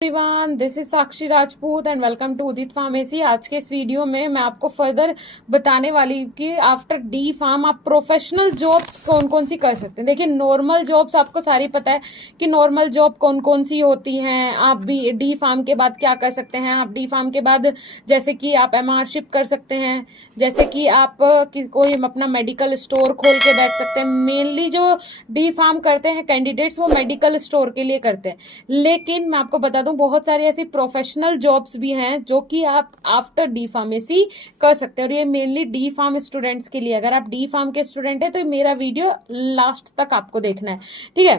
Everyone, this is Sakshi Rajput and welcome to Udit pharmacy. आज के इस वीडियो में मैं आपको फर्दर बताने वाली हूँ कि आफ्टर डी फार्म आप प्रोफेशनल जॉब्स कौन कौन सी कर सकते हैं। देखिए, नॉर्मल जॉब्स आपको सारी पता है कि नॉर्मल जॉब कौन कौन सी होती हैं। आप भी डी फार्म के बाद क्या कर सकते हैं। आप डी फार्म के बाद जैसे कि आप एमआरशिप कर सकते हैं, जैसे कि आप कोई अपना मेडिकल स्टोर खोल के बैठ सकते हैं। मेनली जो डी फार्म करते हैं कैंडिडेट्स, वो मेडिकल स्टोर के लिए करते हैं। लेकिन मैं आपको बता दूं, बहुत सारी ऐसी प्रोफेशनल जॉब्स भी हैं जो कि आप आफ्टर डी फार्मेसी कर सकते हैं, और ये मेनली डी फार्म स्टूडेंट्स के लिए। अगर आप डी फार्म के स्टूडेंट हैं तो मेरा वीडियो लास्ट तक आपको देखना है, ठीक है।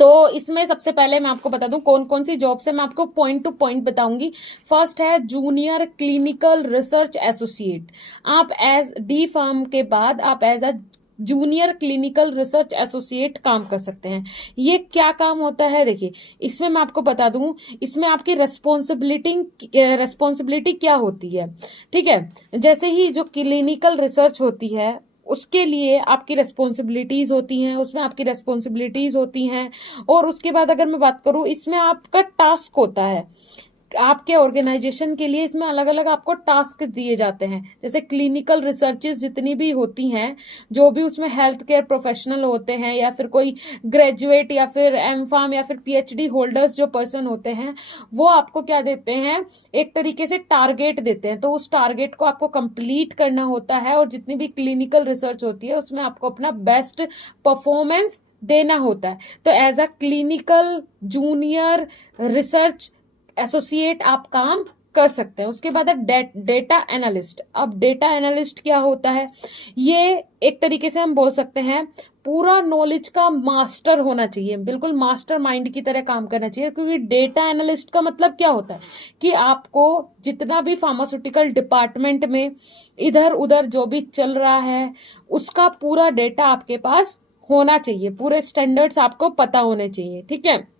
तो इसमें सबसे पहले मैं आपको बता दूं कौन कौन सी जॉब्स है। मैं आपको पॉइंट टू पॉइंट बताऊंगी। फर्स्ट है जूनियर क्लिनिकल रिसर्च एसोसिएट। आप एज डी फार्म के बाद आप as a junior clinical research associate काम कर सकते हैं। ये क्या काम होता है, देखिए इसमें मैं आपको बता दूं, इसमें आपकी रेस्पॉन्सिबिलिटी क्या होती है, ठीक है। जैसे ही जो क्लिनिकल रिसर्च होती है उसके लिए आपकी रेस्पॉन्सिबिलिटीज होती हैं, उसमें आपकी रेस्पॉन्सिबिलिटीज होती हैं। और उसके बाद अगर मैं बात करूं, इसमें आपका टास्क होता है आपके ऑर्गेनाइजेशन के लिए। इसमें अलग अलग आपको टास्क दिए जाते हैं। जैसे क्लिनिकल रिसर्चेस जितनी भी होती हैं, जो भी उसमें हेल्थ केयर प्रोफेशनल होते हैं, या फिर कोई ग्रेजुएट या फिर एम फार्म या फिर पीएचडी होल्डर्स जो पर्सन होते हैं, वो आपको क्या देते हैं, एक तरीके से टारगेट देते हैं। तो उस टारगेट को आपको कंप्लीट करना होता है, और जितनी भी क्लिनिकल रिसर्च होती है उसमें आपको अपना बेस्ट परफॉर्मेंस देना होता है। तो as a clinical junior research associate आप काम कर सकते हैं। उसके बाद है डेटा एनालिस्ट। अब डेटा एनालिस्ट क्या होता है, ये एक तरीके से हम बोल सकते हैं पूरा नॉलेज का मास्टर होना चाहिए, बिल्कुल मास्टर माइंड की तरह काम करना चाहिए। क्योंकि डेटा एनालिस्ट का मतलब क्या होता है कि आपको जितना भी फार्मास्यूटिकल डिपार्टमेंट में इधर उधर जो भी चल रहा है उसका पूरा डेटा आपके पास होना चाहिए, पूरे स्टैंडर्ड्स आपको पता होने चाहिए, ठीक है।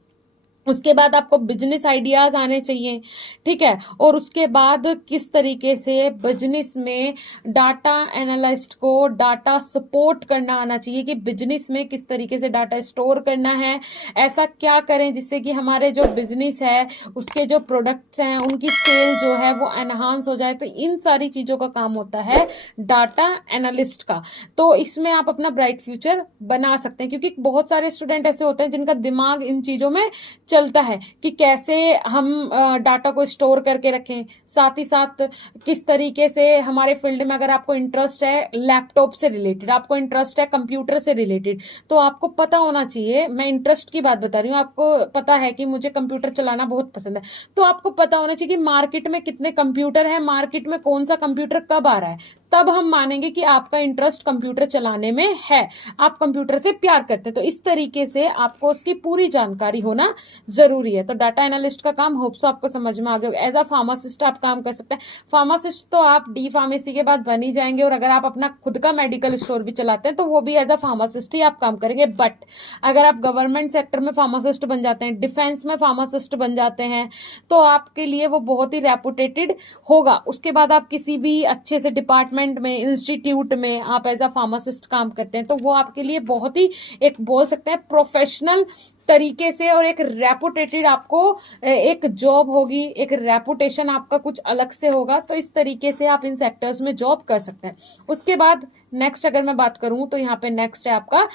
उसके बाद आपको बिजनेस आइडियाज आने चाहिए, ठीक है। और उसके बाद किस तरीके से बिजनेस में डाटा एनालिस्ट को डाटा सपोर्ट करना आना चाहिए, कि बिजनेस में किस तरीके से डाटा स्टोर करना है, ऐसा क्या करें जिससे कि हमारे जो बिजनेस है उसके जो प्रोडक्ट्स हैं उनकी सेल जो है वो एनहांस हो जाए। तो इन सारी चीजों का काम होता है डाटा एनालिस्ट का। तो इसमें आप अपना ब्राइट फ्यूचर बना सकते हैं, क्योंकि बहुत सारे स्टूडेंट ऐसे होते हैं जिनका दिमाग इन चीजों में चलता है कि कैसे हम डाटा को स्टोर करके रखें। साथ ही साथ किस तरीके से हमारे फील्ड में, अगर आपको इंटरेस्ट है लैपटॉप से रिलेटेड, आपको इंटरेस्ट है कंप्यूटर से रिलेटेड, तो आपको पता होना चाहिए। मैं इंटरेस्ट की बात बता रही हूँ, आपको पता है कि मुझे कंप्यूटर चलाना बहुत पसंद है, तो आपको पता होना चाहिए कि मार्केट में कितने कंप्यूटर है, मार्केट में कौन सा कंप्यूटर कब आ रहा है। तब हम मानेंगे कि आपका इंटरेस्ट कंप्यूटर चलाने में है, आप कंप्यूटर से प्यार करते हैं। तो इस तरीके से आपको उसकी पूरी जानकारी होना जरूरी है। तो डाटा एनालिस्ट का काम होप सो आपको समझ में आ गया। एज अ फार्मासिस्ट आप काम कर सकते हैं। फार्मासिस्ट तो आप डी फार्मेसी के बाद बन ही जाएंगे, और अगर आप अपना खुद का मेडिकल स्टोर भी चलाते हैं तो वो भी एज अ फार्मासिस्ट ही आप काम करेंगे। बट अगर आप गवर्नमेंट सेक्टर में फार्मासिस्ट बन जाते हैं, डिफेंस में फार्मासिस्ट बन जाते हैं, तो आपके लिए वो बहुत ही रेपुटेटेड होगा। उसके बाद आप किसी भी अच्छे से डिपार्टमेंट में, इंस्टीट्यूट में आप एज अ फार्मासिस्ट काम करते हैं, तो वो आपके लिए बहुत ही एक बोल सकते हैं प्रोफेशनल तरीके से, और एक रेपुटेटेड आपको एक जॉब होगी, एक रेपुटेशन आपका कुछ अलग से होगा। तो इस तरीके से आप इन सेक्टर्स में जॉब कर सकते हैं। उसके बाद नेक्स्ट अगर मैं बात करूं तो यहाँ पे नेक्स्ट है आपका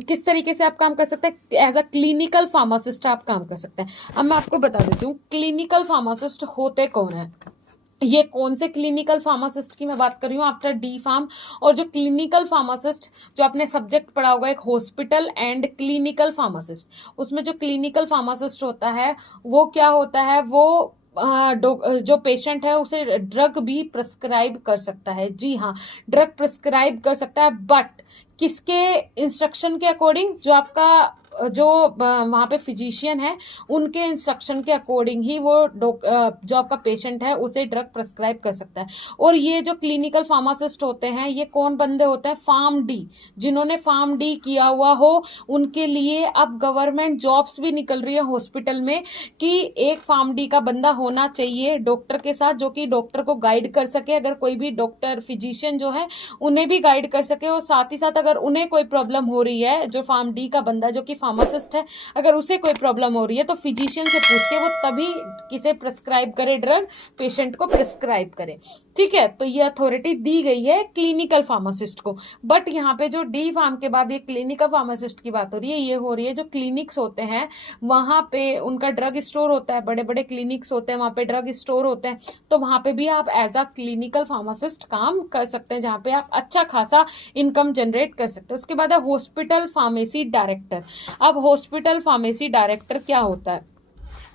किस तरीके से आप काम कर सकते हैं। एज अ क्लिनिकल फार्मासिस्ट आप काम कर सकते हैं। अब मैं आपको बता देती हूँ क्लिनिकल फार्मासिस्ट होते कौन है। ये कौन से क्लिनिकल फार्मासिस्ट की मैं बात कर रही हूँ आफ्टर डी फार्म। और जो क्लिनिकल फार्मासिस्ट, जो आपने सब्जेक्ट पढ़ा होगा एक हॉस्पिटल एंड क्लिनिकल फार्मासिस्ट, उसमें जो क्लिनिकल फार्मासिस्ट होता है वो क्या होता है, वो जो पेशेंट है उसे ड्रग भी प्रिस्क्राइब कर सकता है। जी हाँ, ड्रग प्रिस्क्राइब कर सकता है, बट किसके इंस्ट्रक्शन के अकॉर्डिंग, जो आपका जो वहां पे फिजिशियन है उनके इंस्ट्रक्शन के अकॉर्डिंग ही वो जो आपका पेशेंट है उसे ड्रग प्रिस्क्राइब कर सकता है। और ये जो क्लिनिकल फार्मासिस्ट होते हैं ये कौन बंदे होते हैं, फार्म डी, जिन्होंने फार्म डी किया हुआ हो उनके लिए अब गवर्नमेंट जॉब्स भी निकल रही है हॉस्पिटल में, कि एक फार्म डी का बंदा होना चाहिए डॉक्टर के साथ, जो कि डॉक्टर को गाइड कर सके। अगर कोई भी डॉक्टर फिजिशियन जो है उन्हें भी गाइड कर सके, और साथ ही साथ अगर उन्हें कोई प्रॉब्लम हो रही है, जो फार्म डी का बंदा जो कि फार्मासिस्ट है, अगर उसे कोई प्रॉब्लम हो रही है तो फिजिशियन से पूछ के वो तभी किसे प्रिस्क्राइब करे ड्रग, पेशेंट को प्रिस्क्राइब करे। ठीक है, तो ये अथॉरिटी दी गई है क्लिनिकल फार्मासिस्ट को। बट यहाँ पे जो डी फार्म के बाद ये क्लिनिकल फार्मासिस्ट की बात हो रही है, ये हो रही है जो क्लिनिक्स होते हैं वहां पे उनका ड्रग स्टोर होता है, बड़े बड़े क्लिनिक्स होते हैं वहां पे ड्रग स्टोर होते हैं, तो वहां पे भी आप एज अ क्लिनिकल फार्मासिस्ट काम कर सकते हैं, जहां पे आप अच्छा खासा इनकम जनरेट कर सकते हैं। उसके बाद है हॉस्पिटल फार्मेसी डायरेक्टर। अब हॉस्पिटल फार्मेसी डायरेक्टर क्या होता है?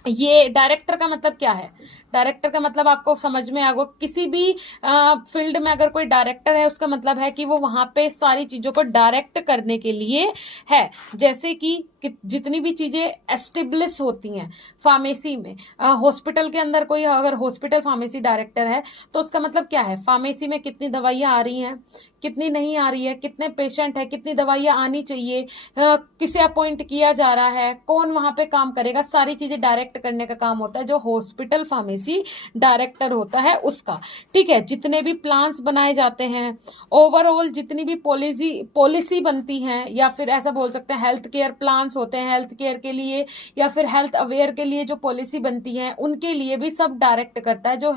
ये डायरेक्टर का मतलब क्या है? डायरेक्टर का मतलब आपको समझ में आएगा, किसी भी फील्ड में अगर कोई डायरेक्टर है उसका मतलब है कि वो वहां पे सारी चीजों को डायरेक्ट करने के लिए है। जैसे कि जितनी भी चीजें एस्टेब्लिश होती हैं फार्मेसी में, हॉस्पिटल के अंदर कोई अगर हॉस्पिटल फार्मेसी डायरेक्टर है तो उसका मतलब क्या है? फार्मेसी में कितनी दवाइयां आ रही हैं, कितनी नहीं आ रही है, कितने पेशेंट है, कितनी दवाइयां आनी चाहिए, किसे अपॉइंट किया जा रहा है, कौन वहां पे काम करेगा, सारी चीजें डायरेक्ट करने का काम होता है जो हॉस्पिटल फार्मेसी डायरेक्टर होता है उसका। ठीक है, जितने भी प्लान्स बनाए जाते हैं, ओवरऑल जितनी भी पॉलिसी बनती हैं, या फिर ऐसा बोल सकते हैं हेल्थ केयर प्लान्स होते हैं हेल्थ केयर के लिए, या फिर हेल्थ अवेयर के लिए जो पॉलिसी बनती है उनके लिए भी सब डायरेक्ट करता है जो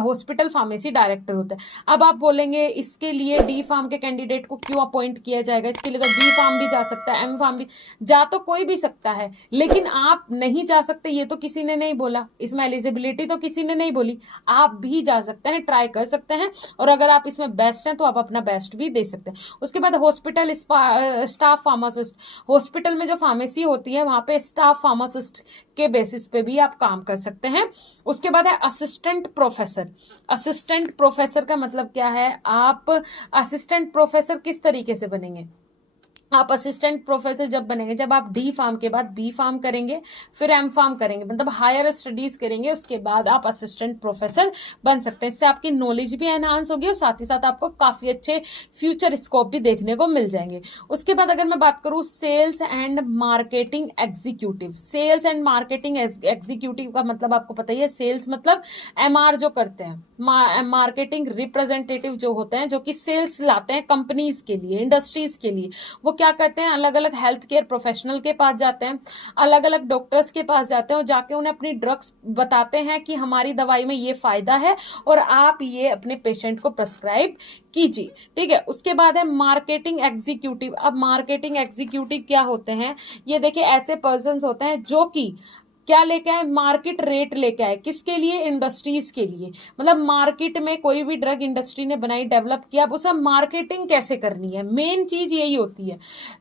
हॉस्पिटल फार्मेसी डायरेक्टर होता है। अब आप बोलेंगे इसके लिए डी फार्म के कैंडिडेट को क्यों अपॉइंट किया जाएगा? इसके लिए तो बी फार्म भी जा सकता है, एम फार्म भी जा, तो कोई भी सकता है, लेकिन आप नहीं जा सकते ये तो किसी ने नहीं बोला, इसमें एलिजिबिलिटी तो किसी ने नहीं बोली। आप भी जा सकते हैं, ट्राई कर सकते हैं, और अगर आप इसमें बेस्ट हैं तो आप अपना बेस्ट भी दे सकते हैं। उसके बाद हॉस्पिटल स्टाफ फार्मासिस्ट। हॉस्पिटल में जो फार्मेसी होती है वहां पे स्टाफ फार्मासिस्ट के बेसिस पे भी आप काम कर सकते हैं। उसके बाद है असिस्टेंट प्रोफेसर। असिस्टेंट प्रोफेसर का मतलब क्या है? आप असिस्टेंट प्रोफेसर किस तरीके से बनेंगे? आप असिस्टेंट प्रोफेसर जब बनेंगे जब आप डी फार्म के बाद बी फार्म करेंगे, फिर एम फार्म करेंगे, मतलब हायर स्टडीज करेंगे, उसके बाद आप असिस्टेंट प्रोफेसर बन सकते हैं। इससे आपकी नॉलेज भी एनहांस होगी और साथ ही साथ आपको काफी अच्छे फ्यूचर स्कोप भी देखने को मिल जाएंगे। उसके बाद अगर मैं बात करूं sales and marketing executive. Sales and marketing executive का मतलब आपको पता ही है, सेल्स मतलब एमआर जो करते हैं, मार्केटिंग रिप्रेजेंटेटिव जो होते हैं, जो कि सेल्स लाते हैं कंपनीज के लिए, इंडस्ट्रीज के लिए। वो क्या करते हैं? अलग अलग हेल्थ केयर प्रोफेशनल के पास जाते हैं, अलग अलग डॉक्टर्स के पास जाते हैं और जाके उन्हें अपनी ड्रग्स बताते हैं कि हमारी दवाई में ये फायदा है और आप ये अपने पेशेंट को प्रिस्क्राइब कीजिए। ठीक है, उसके बाद है मार्केटिंग एग्जीक्यूटिव। अब मार्केटिंग एग्जीक्यूटिव क्या होते हैं? ये देखिए ऐसे पर्सन होते हैं जो कि क्या लेके आए? मार्केट रेट लेके आए। किसके लिए? इंडस्ट्रीज के लिए। मतलब मार्केट में कोई भी ड्रग इंडस्ट्री ने बनाई, डेवलप किया, अब उसे मार्केटिंग कैसे करनी है, मेन चीज यही होती है।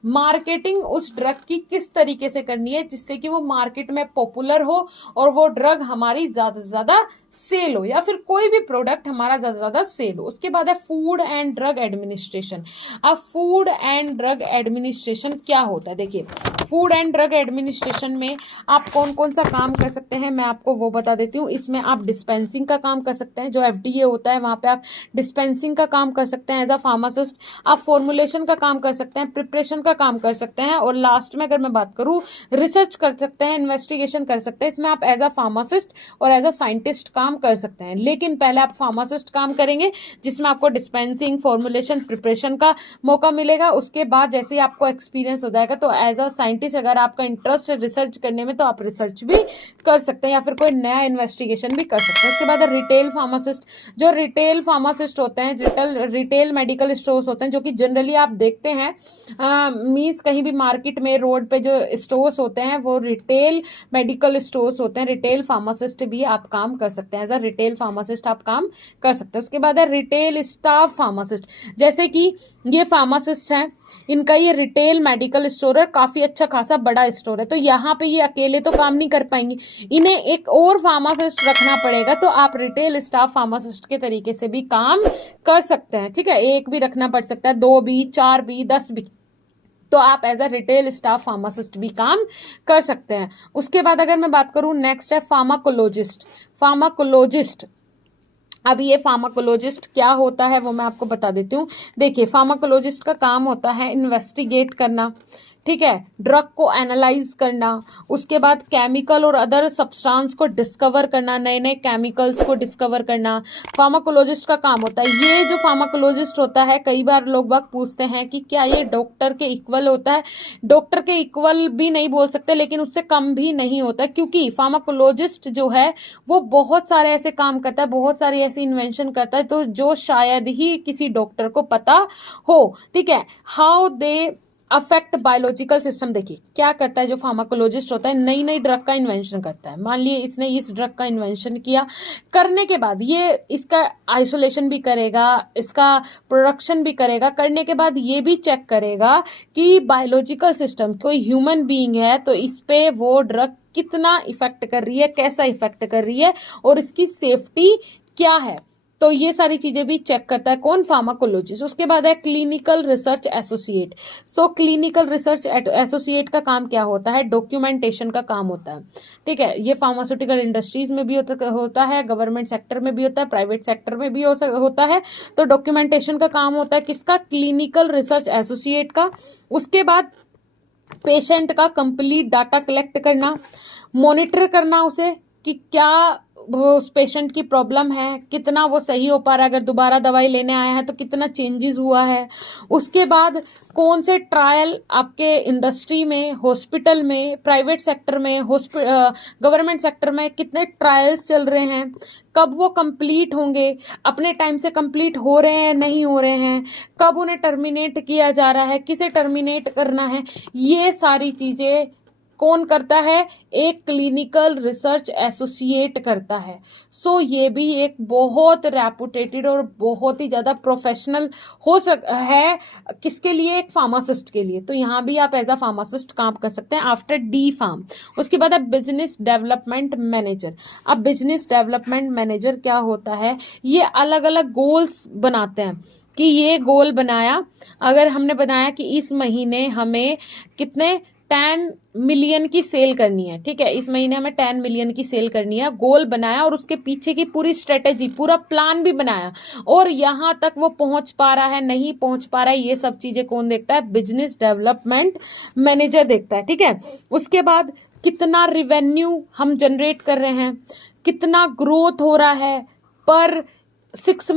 मार्केटिंग उस ड्रग की किस तरीके से करनी है जिससे कि वो मार्केट में पॉपुलर हो और वो ड्रग हमारी ज्यादा से ज्यादा सेल हो, या फिर कोई भी प्रोडक्ट हमारा ज्यादा से ज्यादा सेल हो। उसके बाद है फूड एंड ड्रग एडमिनिस्ट्रेशन। अब फूड एंड ड्रग एडमिनिस्ट्रेशन क्या होता है? देखिए, फूड एंड ड्रग एडमिनिस्ट्रेशन में आप कौन कौन सा काम कर सकते हैं मैं आपको वो बता देती हूँ। इसमें आप डिस्पेंसिंग का काम कर सकते हैं, जो एफडीए होता है वहां पे आप डिस्पेंसिंग का काम कर सकते हैं एज अ फार्मासिस्ट। आप फॉर्मुलेशन का काम कर सकते हैं, प्रिपरेशन का काम कर सकते हैं, और लास्ट में अगर मैं बात करूँ रिसर्च कर सकते हैं, इन्वेस्टिगेशन कर सकते हैं। इसमें आप एज अ फार्मासिस्ट और एज अ साइंटिस्ट काम कर सकते हैं। लेकिन पहले आप फार्मासिस्ट काम करेंगे जिसमें आपको डिस्पेंसिंग, फॉर्मुलेशन, प्रिपरेशन का मौका मिलेगा। उसके बाद जैसे ही आपको एक्सपीरियंस हो जाएगा तो एज अ साइंटिस्ट अगर आपका इंटरेस्ट है रिसर्च करने में तो आप रिसर्च भी कर सकते हैं या फिर कोई नया इन्वेस्टिगेशन भी कर सकते हैं। उसके बाद रिटेल फार्मासिस्ट। जो रिटेल फार्मासिस्ट होते हैं, रिटेल मेडिकल स्टोर्स होते हैं, जो कि जनरली आप देखते हैं मीन्स कहीं भी मार्केट में रोड पे जो स्टोर्स होते हैं वो रिटेल मेडिकल स्टोर्स होते हैं। रिटेल फार्मासिस्ट भी आप काम कर सकते हैं, एज अ रिटेल फार्मासिस्ट आप काम कर सकते हैं। उसके बाद है रिटेल स्टाफ फार्मासिस्ट। जैसे कि ये फार्मासिस्ट हैं, इनका ये रिटेल मेडिकल स्टोर है, काफी अच्छा खासा बड़ा स्टोर है, तो यहाँ पे ये अकेले तो काम नहीं कर पाएंगे, इन्हें एक और फार्मासिस्ट रखना पड़ेगा। तो आप रिटेल स्टाफ फार्मासिस्ट के तरीके से भी काम कर सकते हैं। ठीक है, एक भी रखना पड़ सकता है, 2 भी, 4 भी, 10 भी, तो आप as a retail staff pharmacist भी काम कर सकते हैं। उसके बाद अगर मैं बात करूं नेक्स्ट है फार्माकोलॉजिस्ट। फार्माकोलॉजिस्ट, अब ये फार्माकोलॉजिस्ट क्या होता है वो मैं आपको बता देती हूँ। देखिए, फार्माकोलॉजिस्ट का काम होता है इन्वेस्टिगेट करना, ठीक है, ड्रग को एनालाइज करना, उसके बाद केमिकल और अदर सब्सटेंस को डिस्कवर करना, नए नए केमिकल्स को डिस्कवर करना फार्माकोलॉजिस्ट का काम होता है। ये जो फार्माकोलॉजिस्ट होता है, कई बार लोग बाग पूछते हैं कि क्या ये डॉक्टर के इक्वल होता है। डॉक्टर के इक्वल भी नहीं बोल सकते, लेकिन उससे कम भी नहीं होता, क्योंकि फार्माकोलॉजिस्ट जो है वो बहुत सारे ऐसे काम करता है, बहुत सारी ऐसी इन्वेंशन करता है तो जो शायद ही किसी डॉक्टर को पता हो। ठीक है, how they affect biological system. देखिए क्या करता है जो फार्माकोलॉजिस्ट होता है, नई नई ड्रग का इन्वेंशन करता है। मान लिए इसने इस ड्रग का इन्वेंशन किया, करने के बाद ये इसका आइसोलेशन भी करेगा, इसका प्रोडक्शन भी करेगा, करने के बाद ये भी चेक करेगा कि बायोलॉजिकल सिस्टम, कोई ह्यूमन बीइंग है तो इस पे वो ड्रग कितना इफेक्ट कर रही है, कैसा इफेक्ट कर रही है और इसकी सेफ्टी क्या है। तो ये सारी चीजें भी चेक करता है कौन, फार्माकोलॉजिस्ट। उसके बाद है clinical research associate. So clinical research associate का काम क्या होता है, डॉक्यूमेंटेशन का काम होता है। ठीक है, ये फार्मास्यूटिकल इंडस्ट्रीज में भी होता है, गवर्नमेंट सेक्टर में भी होता है, प्राइवेट सेक्टर में भी होता है। तो डॉक्यूमेंटेशन का काम होता है किसका, क्लिनिकल रिसर्च एसोसिएट का। उसके बाद पेशेंट का कंप्लीट डाटा कलेक्ट करना, मॉनिटर करना उसे कि क्या वो उस पेशेंट की प्रॉब्लम है, कितना वो सही हो पा रहा है, अगर दोबारा दवाई लेने आया है तो कितना चेंजेस हुआ है। उसके बाद कौन से ट्रायल आपके इंडस्ट्री में, हॉस्पिटल में, प्राइवेट सेक्टर में, गवर्नमेंट सेक्टर में कितने ट्रायल्स चल रहे हैं, कब वो कंप्लीट होंगे, अपने टाइम से कंप्लीट हो रहे हैं नहीं हो रहे हैं, कब उन्हें टर्मिनेट किया जा रहा है, किसे टर्मिनेट करना है। ये सारी चीजें कौन करता है, एक क्लिनिकल रिसर्च एसोसिएट करता है। सो ये भी एक बहुत रेपुटेटेड और बहुत ही ज्यादा प्रोफेशनल है किसके लिए, एक फार्मासिस्ट के लिए। तो यहाँ भी आप एज अ फार्मासिस्ट काम कर सकते हैं आफ्टर डी फार्म। उसके बाद अब बिजनेस डेवलपमेंट मैनेजर। अब बिजनेस डेवलपमेंट मैनेजर क्या होता है, ये अलग अलग गोल्स बनाते हैं कि ये गोल बनाया, अगर हमने बनाया कि इस महीने हमें कितने 10 मिलियन की सेल करनी है। ठीक है, इस महीने हमें 10 मिलियन की सेल करनी है, गोल बनाया और उसके पीछे की पूरी स्ट्रेटेजी, पूरा प्लान भी बनाया, और यहां तक वो पहुंच पा रहा है नहीं पहुंच पा रहा है, ये सब चीजें कौन देखता है, बिजनेस डेवलपमेंट मैनेजर देखता है। ठीक है, उसके बाद कितना रिवेन्यू हम जनरेट कर रहे हैं, कितना ग्रोथ हो रहा है पर 6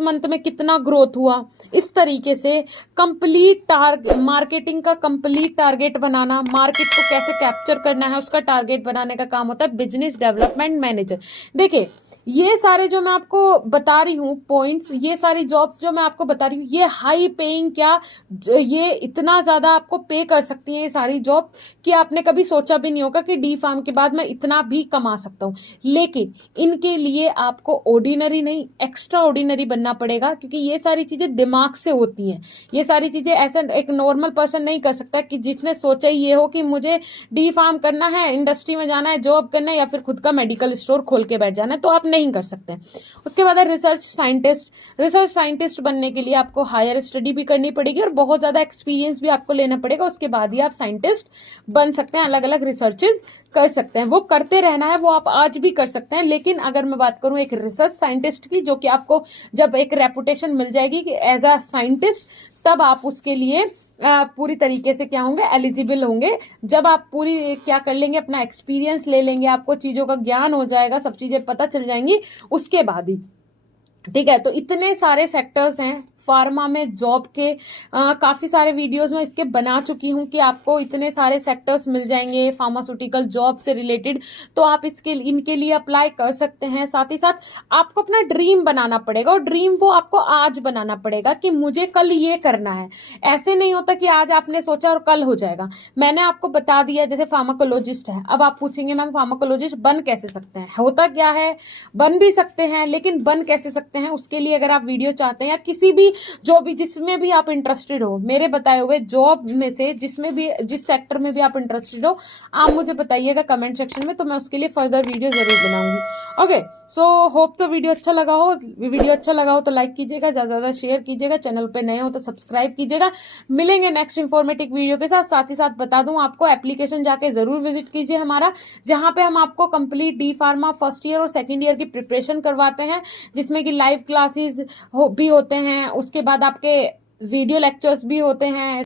मंथ में कितना ग्रोथ हुआ, इस तरीके से कंप्लीट मार्केटिंग का कंप्लीट टारगेट बनाना, मार्केट को कैसे कैप्चर करना है उसका टारगेट बनाने का काम होता है बिजनेस डेवलपमेंट मैनेजर। देखिए ये सारे जो मैं आपको बता रही हूँ पॉइंट्स, ये सारी जॉब्स जो मैं आपको बता रही हूँ, ये हाई पेइंग, क्या ये इतना ज्यादा आपको पे कर सकती हैं ये सारी जॉब कि आपने कभी सोचा भी नहीं होगा कि डी फार्म के बाद मैं इतना भी कमा सकता हूँ। लेकिन इनके लिए आपको ऑर्डिनरी नहीं, एक्स्ट्रा ऑर्डिनरी बनना पड़ेगा, क्योंकि ये सारी चीजें दिमाग से होती हैं। ये सारी चीजें ऐसा एक नॉर्मल पर्सन नहीं कर सकता कि जिसने सोचा ही ये हो कि मुझे डी फार्म करना है, इंडस्ट्री में जाना है, जॉब करना है, या फिर खुद का मेडिकल स्टोर खोल के बैठ जाना है, तो आप नहीं कर सकते। उसके बाद है रिसर्च साइंटिस्ट। रिसर्च साइंटिस्ट बनने के लिए आपको हायर स्टडी भी करनी पड़ेगी और बहुत ज्यादा एक्सपीरियंस भी आपको लेना पड़ेगा, उसके बाद ही आप साइंटिस्ट बन सकते हैं, अलग अलग रिसर्चेस कर सकते हैं। वो करते रहना है, वो आप आज भी कर सकते हैं। लेकिन अगर मैं बात करूं एक रिसर्च साइंटिस्ट की, जो कि आपको जब एक रेपुटेशन मिल जाएगी कि एज अ साइंटिस्ट, तब आप उसके लिए पूरी तरीके से क्या होंगे, एलिजिबल होंगे। जब आप पूरी क्या कर लेंगे, अपना एक्सपीरियंस ले लेंगे, आपको चीजों का ज्ञान हो जाएगा, सब चीजें पता चल जाएंगी, उसके बाद ही। ठीक है, तो इतने सारे सेक्टर्स हैं फार्मा में जॉब के। काफी सारे वीडियोस में इसके बना चुकी हूं कि आपको इतने सारे सेक्टर्स मिल जाएंगे फार्मास्यूटिकल जॉब से रिलेटेड, तो आप इनके लिए अप्लाई कर सकते हैं। साथ ही साथ आपको अपना ड्रीम बनाना पड़ेगा, और ड्रीम वो आपको आज बनाना पड़ेगा कि मुझे कल ये करना है। ऐसे नहीं होता कि आज आपने सोचा और कल हो जाएगा। मैंने आपको बता दिया, जैसे फार्माकोलॉजिस्ट है, अब आप पूछेंगे मैम फार्माकोलॉजिस्ट बन कैसे सकते हैं, होता क्या है, बन भी सकते हैं, लेकिन बन कैसे सकते हैं, उसके लिए अगर आप वीडियो चाहते हैं या किसी भी जो भी जिसमें भी आप इंटरेस्टेड हो, मेरे बताए हुए जॉब में से जिसमें भी, जिस सेक्टर में भी आप इंटरेस्टेड हो, आप मुझे बताइएगा कमेंट सेक्शन में, तो मैं उसके लिए फर्दर वीडियो जरूर बनाऊंगी। Okay, so hope so video अच्छा लगा हो तो लाइक कीजिएगा, ज्यादा से ज्यादा शेयर कीजिएगा, चैनल पे नए हो तो सब्सक्राइब कीजिएगा। मिलेंगे नेक्स्ट इंफॉर्मेटिव वीडियो के साथ। साथ ही साथ बता दूं आपको, एप्लीकेशन जाके जरूर विजिट कीजिए हमारा, जहां पे हम आपको complete D pharma first year और सेकंड ईयर की प्रिपरेशन करवाते हैं, जिसमें कि लाइव क्लासेस भी होते हैं, उसके बाद आपके वीडियो लेक्चर्स भी होते हैं।